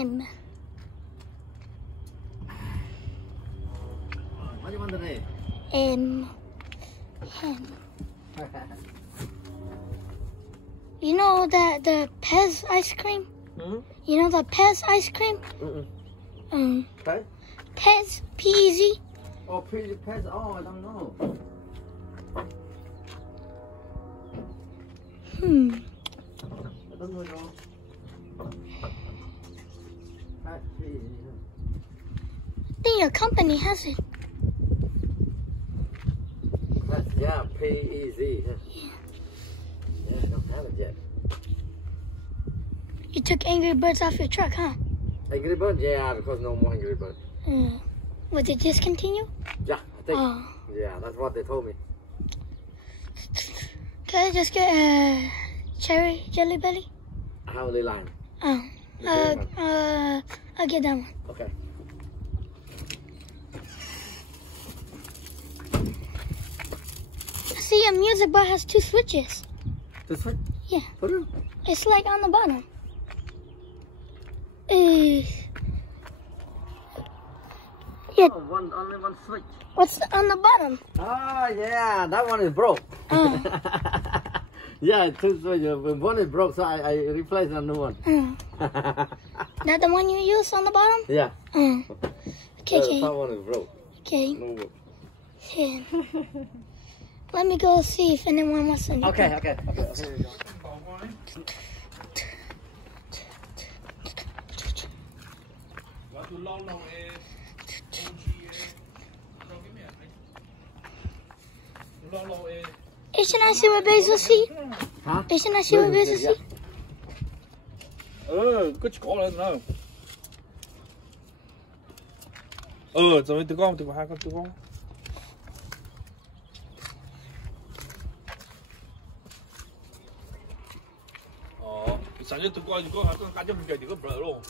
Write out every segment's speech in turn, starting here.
M. 많이 만드네. M. You know that the Pez ice cream? You know the Pez ice cream? Pez? Pez, P-E-Z. Oh, Pez. Oh, I don't know. I don't know. I think your company has it. Yeah, P-E-Z. Yeah, I don't have it yet. You took Angry Birds off your truck, huh? Angry Bird? Yeah, because no more Angry Bird. Would it discontinue? Yeah, I think. Yeah, that's what they told me. Can I just get a cherry jelly belly? I have a little line. I'll get that one. Okay. I see your music bar has 2 switches. This one? Yeah. Put it. It's like on the bottom. Yeah. Oh, only one switch. What's on the bottom? Oh, yeah, that one is broke. Yeah, 2 switches. One is broke, so I replaced a new one. That the one you use on the bottom? Yeah. Okay. That one is broke. Okay. No work. Yeah. Let me go see if anyone wants to. Okay. Isn't I see what Basil see? Hả? Isn't I see what Basil see? Cứ có lên nào. Rồi tụi con 2 con tụi con. Sản xuất tụi con cá cho mình cái bờ luôn.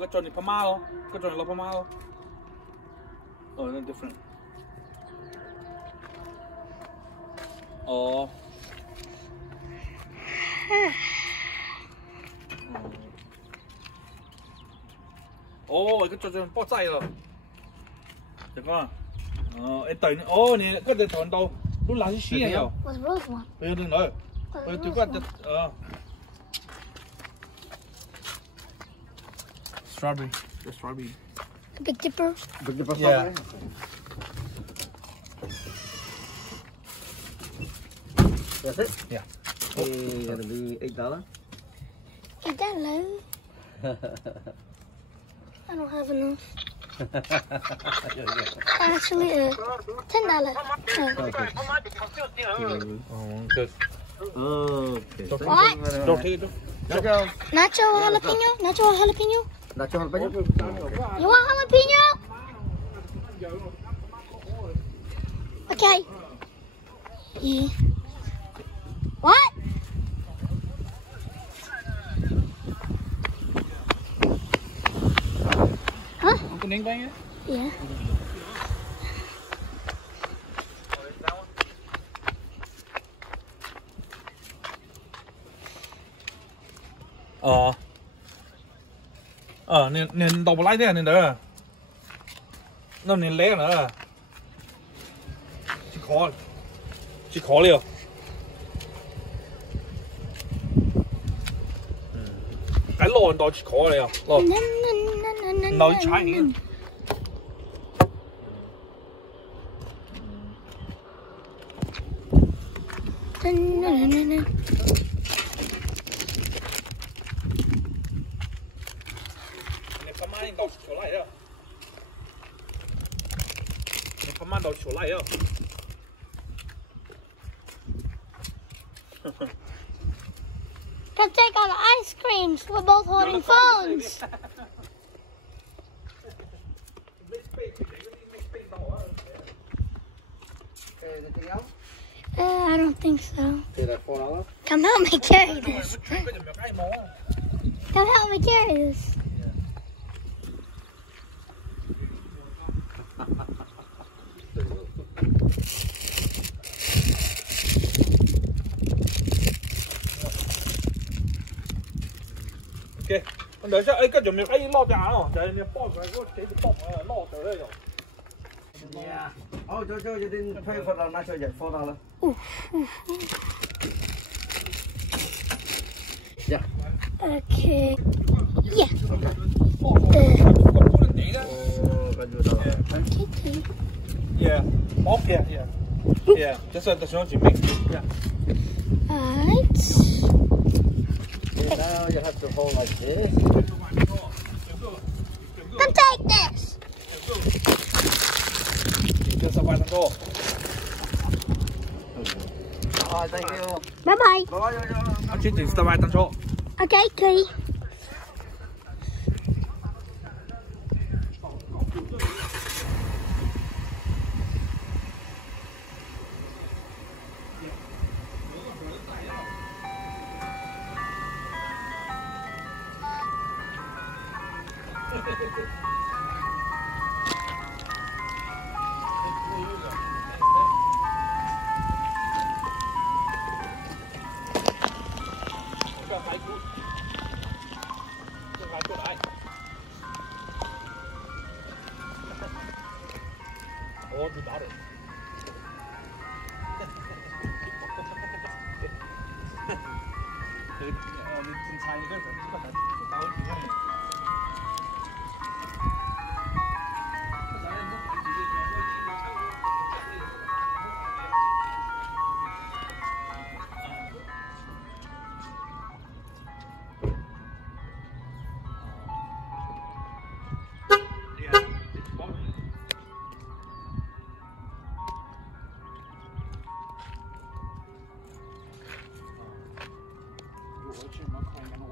Cái trò này Pama không? Cái trò này là Pama không? Nó different. cái trò này bỏ chạy rồi. Được không? Em tới nè, cái đợt thằng đâu, lúc nào xí này rồi. What's rose one? Bây giờ nữa. Bây giờ tụi con strawberry, the strawberry. Big Dipper. Big Dipper Yeah. That's it? Yeah. It's gonna be $8. Is that low? I don't have enough. Actually, $10. Good. Okay. What? Don't take it. Nacho. Nacho jalapeno? Nacho jalapeno? Nacho jalapeno? You want jalapeno? Okay. Yeah. What? Huh? Uncle Ning bang it? Yeah. nên đọc lại thế này nữa. Nó nên lé nữa. Chỉ khó liều. Cái lò đó chỉ khó liều. Lò. Nó chạy đi. Come take all the ice creams. We're both holding phones. Anything else? I don't think so. Say that $4? Come help me carry this. Come help me carry this. 等下，哎，跟住咪可以落隻眼喎，就係你幫佢嗰幾條幫啊，落咗咧又。Yeah. Oh, Jojo, you didn't pay for the nacho yet. $4. Yeah. Okay. Yeah. Oh, got you $1. Okay. Yeah. Okay. Yeah. Yeah. Just want to make. Yeah. Alright. Okay, now you have to hold like this. And take this. 叫15分鐘。Oh, thank you. Bye bye. Bye, Jojo. 我之前15分鐘。Okay, 可以。我就打你。你真猜你个人不能打我几下。我去，我看一眼我。